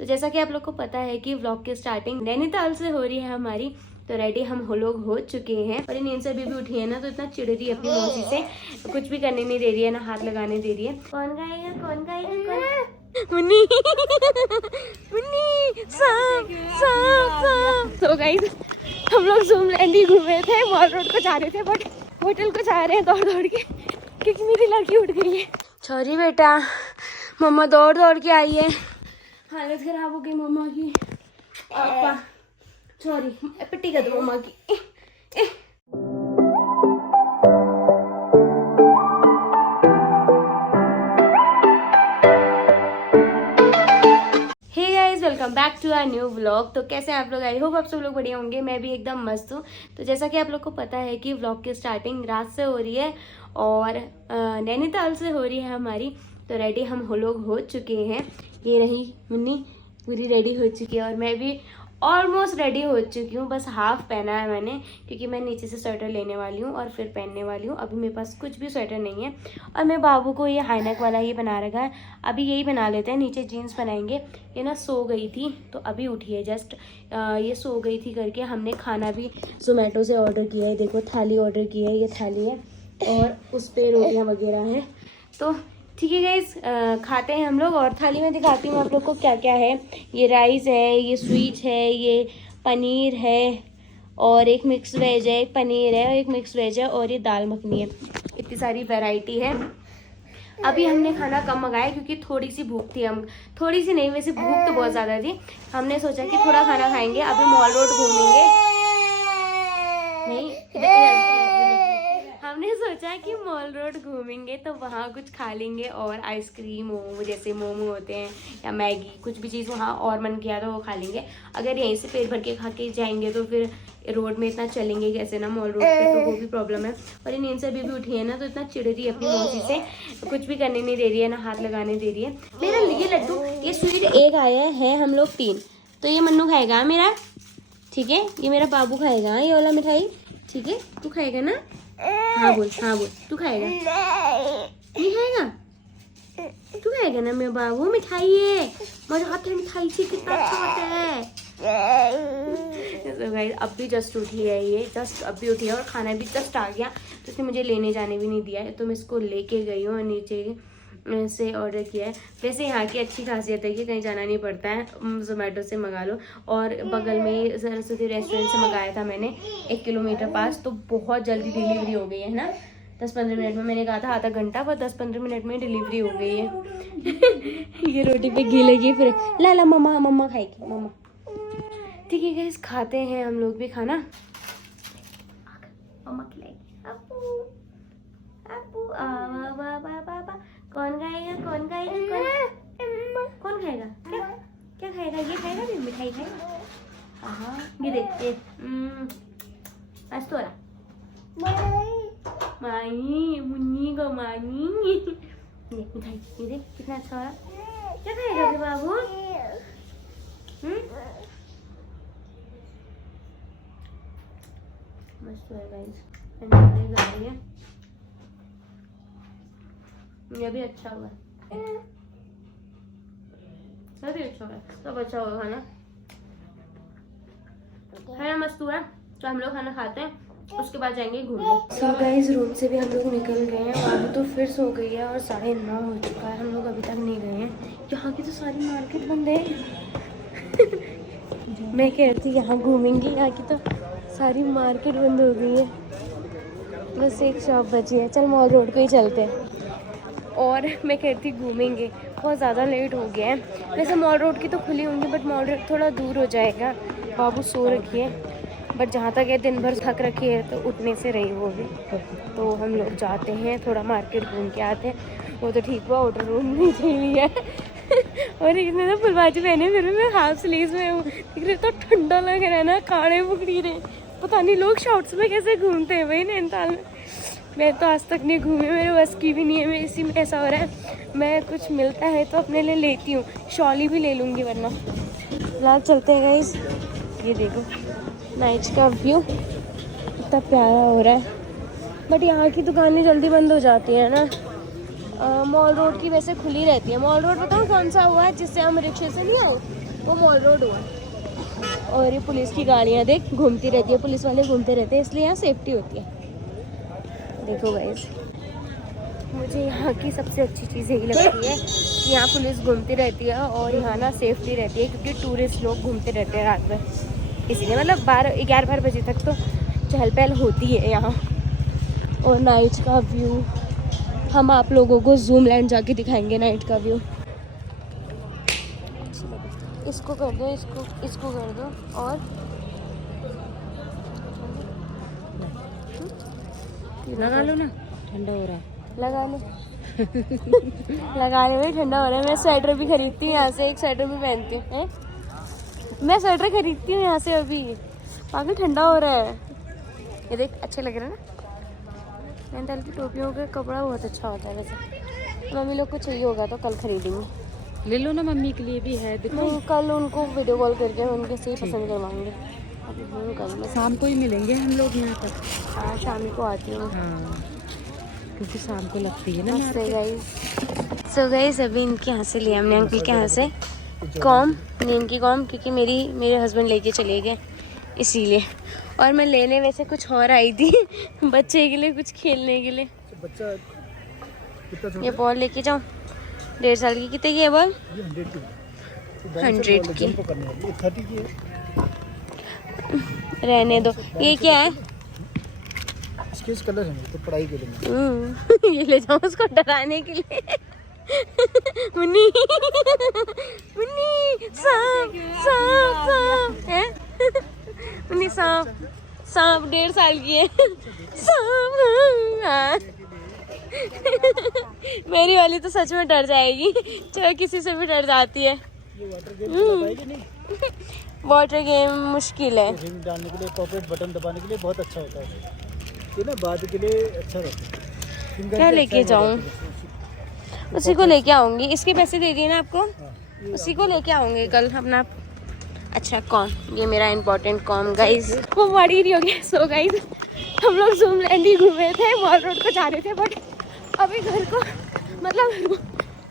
तो जैसा कि आप लोग को पता है कि व्लॉग की स्टार्टिंग नैनीताल से हो रही है हमारी, तो रेडी हम लोग हो चुके हैं। और ये नींद से अभी उठी है ना, तो इतना चिड़ रही है अपनी मौसी से, कुछ भी करने नहीं दे रही है, ना हाथ लगाने दे रही है। कौन गाएगा कौन गाएगा कौन? मुन्नी मुन्नी सांप सांप सांप। तो गाइस हम लोग ज़ूम लैंड घूमे थे, मॉल रोड को जा रहे थे, बट होटल को जा रहे हैं दौड़ दौड़ के क्योंकि मेरी लड़की उठ गई है। सॉरी बेटा, मम्मा दौड़ दौड़ के आई है, हालत खराब हो गई मम्मा की। पापा सॉरी, पिट्टी कर दो मम्मा की। Hey guys, welcome back to our new vlog. तो कैसे हैं आप लोग? आई होप आप सब लोग बढ़िया होंगे। मैं भी एकदम मस्त हूँ। तो जैसा कि आप लोग को पता है कि व्लॉग की स्टार्टिंग रात से हो रही है और नैनीताल से हो रही है हमारी, तो रेडी हम लोग हो चुके हैं। ये रही मुन्नी पूरी रेडी हो चुकी है और मैं भी ऑलमोस्ट रेडी हो चुकी हूँ। बस हाफ पहना है मैंने, क्योंकि मैं नीचे से स्वेटर लेने वाली हूँ और फिर पहनने वाली हूँ। अभी मेरे पास कुछ भी स्वेटर नहीं है और मैं बाबू को ये हाईनेक वाला ये बना रखा है, अभी यही बना लेते हैं। नीचे जीन्स बनाएंगे। ये ना सो गई थी तो अभी उठी है जस्ट, ये सो गई थी करके। हमने खाना भी जोमेटो से ऑर्डर किया है। देखो थाली ऑर्डर की है, ये थाली है और उस पर रोटियाँ वगैरह हैं। तो ठीक है गाइस, खाते हैं हम लोग। और थाली में दिखाती हूँ आप लोग को क्या क्या है। ये राइस है, ये स्वीट है, ये पनीर है और एक मिक्स वेज है, एक पनीर है और एक मिक्स वेज है और ये दाल मखनी है। इतनी सारी वैरायटी है। अभी हमने खाना कम मंगाया क्योंकि थोड़ी सी भूख थी। हम थोड़ी सी नहीं, वैसे भूख तो बहुत ज़्यादा थी। हमने सोचा कि थोड़ा खाना खाएंगे, अभी मॉल रोड घूमेंगे। नहीं, हमने सोचा कि मॉल रोड घूमेंगे तो वहाँ कुछ खा लेंगे और आइसक्रीम हो, जैसे मोमो होते हैं या मैगी, कुछ भी चीज़ वहाँ और मन किया तो वो खा लेंगे। अगर यहीं से पेट भर के खा के जाएंगे तो फिर रोड में इतना चलेंगे कैसे ना मॉल रोड पे, तो वो भी प्रॉब्लम है। और ये नींद से अभी भी उठी है ना, तो इतना चिड़ रही है अपनी मौसी से, कुछ भी करने नहीं दे रही है, ना हाथ लगाने दे रही है। मेरा ये लड्डू, ये स्वीट एक आया है, हम लोग 3, तो ये मन्नू खाएगा मेरा, ठीक है। ये मेरा बाबू खाएगा ये वाला मिठाई, ठीक है। तू खाएगा ना? हाँ बोल, हाँ बोल, तू खाएगा? नहीं खाएगा? तू खाएगा ना मेरा बाबू? मिठाई है, मजा आता है मिठाई से, कितना अच्छा होता है। तो गाइस अब भी जस्ट उठी है, ये जस्ट अभी उठी है और खाना भी जस्ट आ गया, तो इसने मुझे लेने जाने भी नहीं दिया है, तो मैं इसको लेके गई हूँ और नीचे से ऑर्डर किया है। वैसे यहाँ की अच्छी खासियत है कि कहीं जाना नहीं पड़ता है, जोमेटो से मंगा लो। और बगल में सरस्वती रेस्टोरेंट से मंगाया था मैंने 1 किलोमीटर पास, तो बहुत जल्दी डिलीवरी हो गई है ना, 10-15 मिनट में। मैंने कहा था आधा घंटा, पर 10-15 मिनट में डिलीवरी हो गई है। ये रोटी पे घी लगी, फिर ला ला मम्मा, मम्मा खाएगी मम्मा। ठीक है गाइस, खाते हैं हम लोग भी खाना। मम्मा खिलाएगी। अप्पू अप्पू आ कौन खाएगा कौन खाएगा कौन खाएगा? क्या क्या खाएगा? ये खाएगा, फिर मिठाई खाएगा। हाँ ये देख, ये मस्त हो रहा। मानी मुन्नी को मानी, ये मिठाई, ये देख कितना अच्छा हो रहा। क्या खाएगा फिर बाबू? मस्त है गाइस, जा रही है। ये भी अच्छा हुआ, ये भी अच्छा हुआ, सब अच्छा होगा खाना है ना, मस्त हुआ। तो हम लोग खाना खाते हैं, उसके बाद जाएंगे घूमने। सो गाइस रूम से भी हम लोग निकल गए हैं, बाबू तो फिर सो गई है और 9:30 हो चुका है, हम लोग अभी तक नहीं गए हैं। यहाँ की तो सारी मार्केट बंद है। मैं कह रही थी यहाँ घूमेंगे, यहाँ की तो सारी मार्केट बंद हो गई है, बस एक शॉप बची है। चल मॉल रोड को ही चलते हैं। और मैं कहती घूमेंगे, बहुत ज़्यादा लेट हो गया है। वैसे मॉल रोड की तो खुली होंगी, बट मॉल रोड थोड़ा दूर हो जाएगा। बाबू सो रखी है, बट जहाँ तक है दिन भर थक रखी है, तो उठने से रही वो भी। तो हम लोग जाते हैं, थोड़ा मार्केट घूम के आते हैं। वो तो ठीक हुआ ऑर्डर रूम नहीं चाहिए है। और इसने तो फुलबाजी पहने, फिर भी मैं हाफ स्लीव्स में हूँ, दिख रही तो ठंडा लग रहा है ना, काड़े पकड़ी रहे। पता नहीं लोग शॉर्ट्स में कैसे घूमते हैं भाई नैनीताल में। मैं तो आज तक नहीं घूमी, मेरे बस की भी नहीं है। मैं इसी में ऐसा हो रहा है, मैं कुछ मिलता है तो अपने लिए लेती हूँ, शॉली भी ले लूँगी वरना। फिलहाल चलते हैं गाइस। ये देखो नाइट का व्यू कितना प्यारा हो रहा है, बट यहाँ की दुकानें जल्दी बंद हो जाती है ना। मॉल रोड की वैसे खुली रहती है। मॉल रोड बताऊँ कौन सा हुआ है जिससे हम रिक्शे से नहीं आए, वो मॉल रोड हुआ। और ये पुलिस की गाड़ियाँ देख घूमती रहती है, पुलिस वाले घूमते रहते हैं, इसलिए यहाँ सेफ्टी होती है। देखो गाइस, मुझे यहाँ की सबसे अच्छी चीज़ यही लगती है कि यहाँ पुलिस घूमती रहती है और यहाँ ना सेफ्टी रहती है, क्योंकि टूरिस्ट लोग घूमते रहते हैं रात में, इसलिए मतलब 11-12 बजे तक तो चहल पहल होती है यहाँ। और नाइट का व्यू हम आप लोगों को जूम लैंड जाके दिखाएंगे, नाइट का व्यू। इसको कर दो, इसको कर दो, और लगा लो ना, ठंडा हो रहा है। लगा लो। लगाने में ठंडा हो रहा है। मैं स्वेटर भी खरीदती हूँ यहाँ से, एक स्वेटर भी पहनती हूँ। मैं स्वेटर खरीदती हूँ यहाँ से अभी, काफ़ी ठंडा हो रहा है। ये देख, अच्छे लग रहे हैं ना। नैनीताल की टोपियों का कपड़ा बहुत अच्छा होता है वैसे। मम्मी लोग को चाहिए होगा तो कल खरीदेंगे। ले लो ना, मम्मी के लिए भी है। देखो कल उनको वीडियो कॉल करके उनके से ही पसंद करवाऊंगे। अभी कल में शाम को ही मिलेंगे हम लोग यहाँ पर। हाँ, शाम को आती हूँ। हाँ, क्योंकि शाम को लगती है ना। सो गाइस, अभी इनके यहाँ से लिया हमने, अंकल के यहाँ से कॉम, नीम की कॉम, क्योंकि मेरे हस्बैंड लेके चले गए इसीलिए। और मैं लेने वैसे कुछ और आई थी बच्चे के लिए, कुछ खेलने के लिए। ये बॉल लेके जाऊँ, 1.5 साल की। कितने की है बॉल? 100 की। 30 की है। रहने दो। ये क्या है? स्केच कलर है, तो पढ़ाई के लिए। ये ले जाओ उसको डराने के लिए। मुन्नी मुन्नी, सांप सांप सांप है। मुन्नी सांप 1.5 साल की है। सांप। हाँ। मेरी वाली तो सच में डर जाएगी, चाहे किसी से भी डर जाती है। वाटर गेम मुश्किल है। रिंग डालने के लिए, पॉकेट बटन दबाने के लिए बहुत अच्छा होता है ये ना, बाद के लिए अच्छा रहता है। क्या लेके जाऊँ? उसी को लेके आऊंगी। इसके पैसे दे दिए ना आपको, उसी को लेके आऊंगी कल अपना। अच्छा कॉम, ये मेरा इंपॉर्टेंट कॉम गाइस। वो बड़ी रही होगी। सो गाइस, हम लोग जूम लैंड ही घूमे थे, मॉल रोड को जा रहे थे, बट अभी घर को मतलब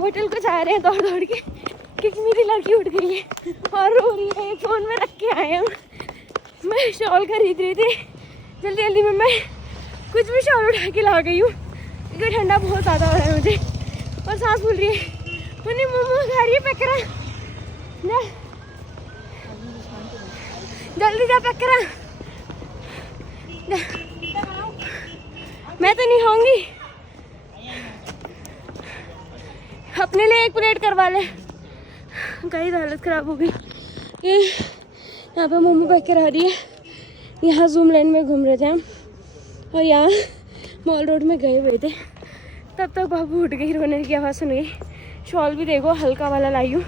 होटल को जा रहे हैं दौड़ दौड़ के, क्योंकि मेरी लड़की उठ गई है और रो रही है। फ़ोन में रख के आए हम। मैं शॉल खरीद रही थी, जल्दी जल्दी में मैं कुछ भी शॉल उठा के ला गई हूँ, क्योंकि ठंडा बहुत ज़्यादा हो रहा है मुझे और सांस फूल रही है। मुन्नी मोमो खा रही है, पैक करा जा, जल्दी जा, पैक करा जा। मैं तो नहीं खाऊंगी, अपने लिए 1 प्लेट करवा ले। कहीं हालत ख़राब हो गई। ये यहाँ पे मोमो पैक करा रही है। यहाँ जूम लैंड में घूम रहे थे हम, और यहाँ मॉल रोड में गए हुए थे, तब तक बाबू उठ गई, रोने की आवाज़ सुन गई। शॉल भी देखो हल्का वाला लाई हूँ,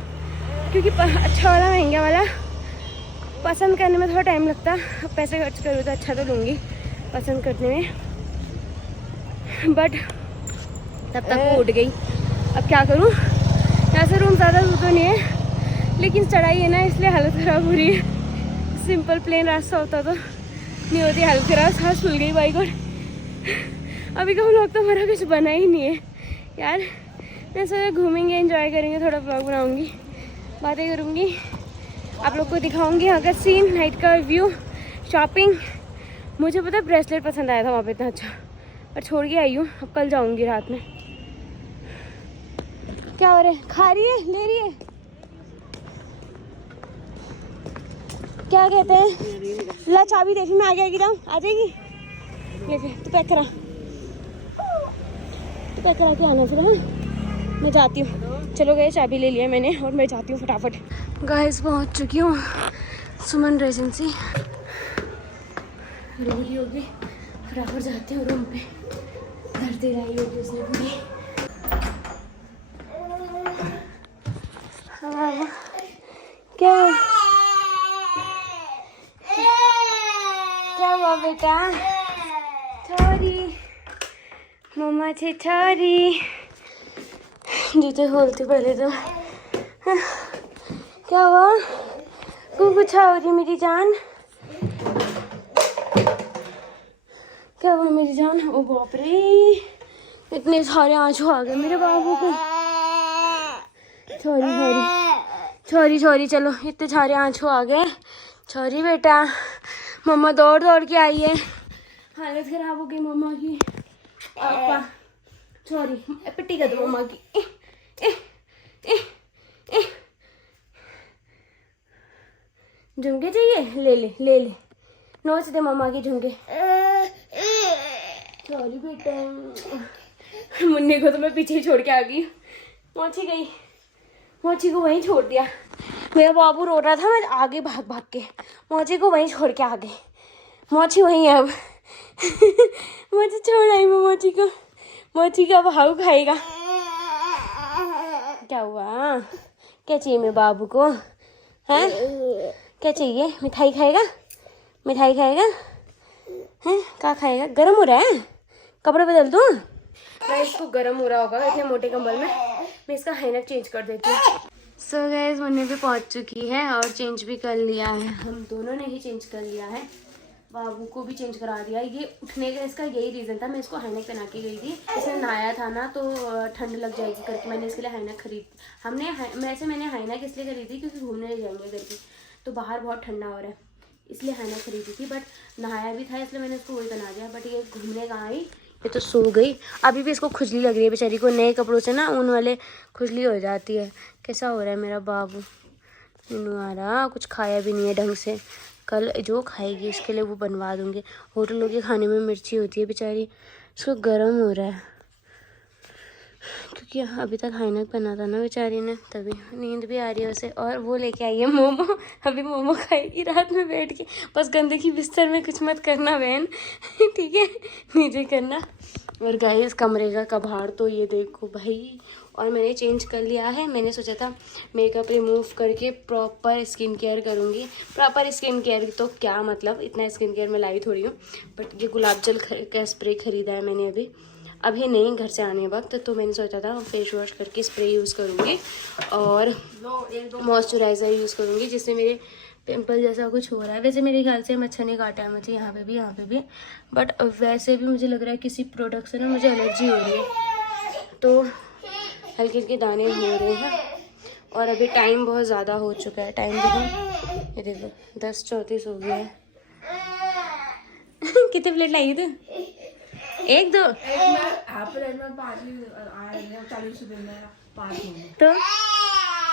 क्योंकि अच्छा वाला महंगा वाला पसंद करने में थोड़ा टाइम लगता। अब पैसे खर्च करूँ तो अच्छा तो लूँगी पसंद करने में, बट तब तक वो उठ गई। अब क्या करूँ? यहाँ से रूम ज़्यादा दूर तो नहीं है, लेकिन चढ़ाई है ना, इसलिए हालत ख़राब हो रही है। सिंपल प्लेन रास्ता होता तो नहीं होती हालत ख़राब। सांस फूल गई बाइक। और अभी का व्लॉग तो हमारा कुछ बना ही नहीं है यार। मैं सोचा घूमेंगे, एंजॉय करेंगे, थोड़ा व्लॉग बनाऊंगी, बातें करूंगी, आप लोग को दिखाऊंगी यहाँ का सीन, नाइट का व्यू, शॉपिंग। मुझे पता है ब्रेसलेट पसंद आया था वहाँ पे इतना अच्छा, पर छोड़ के आई हूँ। अब कल जाऊंगी रात में। क्या हो रहा है? खा रही है, ले रही है, क्या कहते हैं? ला चाबी देखी, मैं आगे आगे जाऊँ, आ जाएगी लेके। तो पैक करा, तो पैक करा के आना फिर। हाँ, मैं जाती हूँ। चलो गए, चाबी ले लिया मैंने और मैं जाती हूँ फटाफट। गाइस पहुँच चुकी हूँ सुमन रेजेंसी। रेडी होगी, फटाफट जाते हैं रूम पे। घर दे रही होगी उसने पूरी। हाँ, क्या हुआ बेटा? छोरी, मम्मा छे छोरी। जूते खोलती पहले तो। क्या हुआ? कुछ हो रही मेरी जान? क्या हुआ मेरी जान? ओ बाप रे, इतने सारे आंसू आ गए मेरे बाबू को। सॉरी सॉरी छोरी छोरी चलो, इतने सारे आंसू आ गए। छोरी बेटा, मम्मा दौड़ दौड़ के आई है, हालत खराब हो गई मम्मा की। पापा छोरी पिट्टी कर दो मम्मा की। झुमके चाहिए, ले ले ले ले, नोच दे मम्मा की झुमके। छोरी बेटा, मुन्नी को तो मैं पीछे ही छोड़ के आ गई। मोची गई, मोची को वहीं छोड़ दिया। मेरा बाबू रो रहा था, मैं आगे भाग भाग के मोची को वहीं छोड़ के आ गई। मोची वहीं है अब। मुझे छोड़ आई मैं मोची को। मोची का भाव खाएगा। क्या हुआ? क्या चाहिए मेरे बाबू को? हैं? क्या चाहिए? मिठाई खाएगा? मिठाई खाएगा? हैं? क्या खाएगा? गरम हो रहा है? कपड़े बदल दूँ? गाइस इसको गरम हो रहा होगा इतने मोटे कंबल में। मैं इसका हैनक चेंज कर देती हूँ। सो गाइस मुन्नी भी पहुँच चुकी है और चेंज भी कर लिया है। हम दोनों ने ही चेंज कर लिया है। बाबू को भी चेंज करा दिया। ये उठने का इसका यही रीज़न था। मैं इसको हैनक पहना के गई थी। इसने नहाया था ना तो ठंड लग जाएगी करके मैंने इसके लिए हैनक मैंने हैनक इसलिए खरीदी क्योंकि घूमने जाएंगे करके, तो बाहर बहुत ठंडा हो रहा है इसलिए हैनक खरीदी थी। बट नहाया भी था इसलिए मैंने इसको वही बना दिया। बट ये घूमने कहाँ आई, ये तो सो गई। अभी भी इसको खुजली लग रही है बेचारी को। नए कपड़ों से ना ऊन वाले खुजली हो जाती है। कैसा हो रहा है मेरा बाबू? नहीं आ रहा, कुछ खाया भी नहीं है ढंग से। कल जो खाएगी इसके लिए वो बनवा दूंगी। होटलों के खाने में मिर्ची होती है बेचारी, इसको गर्म हो रहा है क्योंकि अभी तक हैनक बना था ना बेचारी ने, तभी नींद भी आ रही है उसे। और वो लेके आई है मोमो, अभी मोमो खाएगी रात में बैठ के। बस गंदगी बिस्तर में कुछ मत करना बहन, ठीक है, नीचे करना। और गाइस कमरे का कबाड़ तो ये देखो भाई। और मैंने चेंज कर लिया है। मैंने सोचा था मेकअप रिमूव करके प्रॉपर स्किन केयर करूँगी। प्रॉपर स्किन केयर तो क्या मतलब, इतना स्किन केयर मैं लाई थोड़ी हूँ। बट ये गुलाब जल का स्प्रे ख़रीदा है मैंने अभी नहीं, घर से आने वक्त। तो मैंने सोचा था फेस वॉश करके स्प्रे यूज़ करूँगी और मॉइस्चराइज़र यूज़ करूँगी, जिससे मेरे पिंपल जैसा कुछ हो रहा है। वैसे मेरे ख्याल से मच्छर ने काटा है मुझे यहाँ पे भी। बट वैसे भी मुझे लग रहा है किसी प्रोडक्ट से ना मुझे एलर्जी हो रही है, तो हल्के हल्के दाने हो रहे हैं। और अभी टाइम बहुत ज़्यादा हो चुका है। टाइम देखो, ये देखो 10:34 हो गया है। कितने प्लेट लाई तू? एक दो तो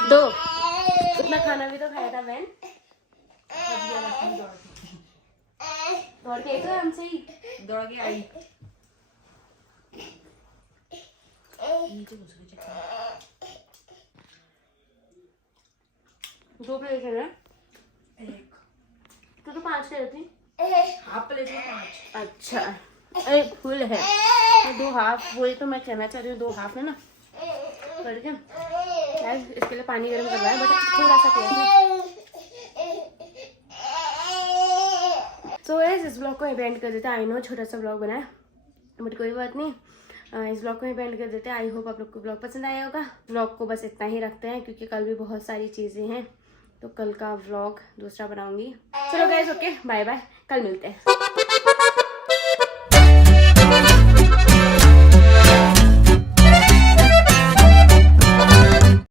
दो, इतना खाना भी तो खाया था बहन। दौड़ के तो हमसे ही दौड़ के आई। दो प्लेट है ना? एक तो 5 ले रही। हाफ प्लेट में 5। अच्छा, अरे फुल है तो 2 हाफ, वही तो मैं कहना चाह रही हूँ। 2 हाफ है ना करके यार। इसके लिए पानी गर्म करवाया बट थोड़ा सा पिया। सो इस ब्लॉग को एंड कर देते हैं। आई नो छोटा सा ब्लॉग बनाया बट कोई बात नहीं, इस ब्लॉग को एंड कर देते हैं। आई होप आप लोग को ब्लॉग पसंद आया होगा। ब्लॉग को बस इतना ही रखते हैं क्योंकि कल भी बहुत सारी चीज़ें हैं, तो कल का व्लॉग दूसरा बनाऊंगी। चलो गाइस, ओके, बाय बाय, कल मिलते हैं।